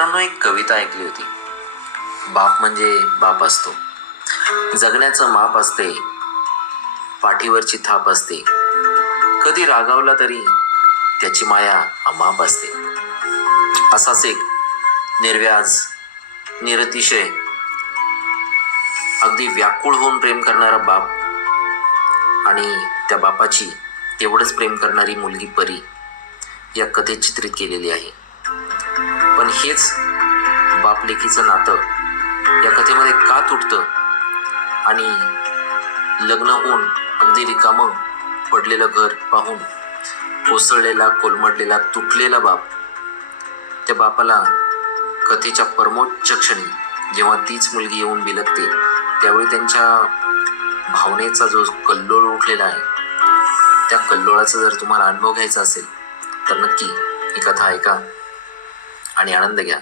मित्रांनो, एक कविता ऐकली होती. बाप म्हणजे बाप असतो, जगण्याचं माप असते, पाठीवरची थाप असते. कधी रागावला तरी त्याची माया अमाप असते. असाच एक निर्व्याज, निरतिशय, अगदी व्याकुळ होऊन प्रेम करणारा बाप आणि त्या बापाची तेवढंच प्रेम करणारी मुलगी परी या कथेत चित्रित केलेली आहे. पण हेच बाप लेकीचं नातं या कथेमध्ये का तुटतं आणि लग्न होऊन अगदी रिकामं पडलेलं घर पाहून कोसळलेला, कोलमडलेला, तुटलेला बाप त्या बापाला कथेच्या परमोच्च क्षणी जेव्हा तीच मुलगी येऊन बिलगते त्यावेळी त्यांच्या भावनेचा जो कल्लोळ उठलेला आहे, त्या कल्लोळाचा जर तुम्हाला अनुभव घ्यायचा असेल तर नक्की ही कथा ऐका आणि आनंद घ्या.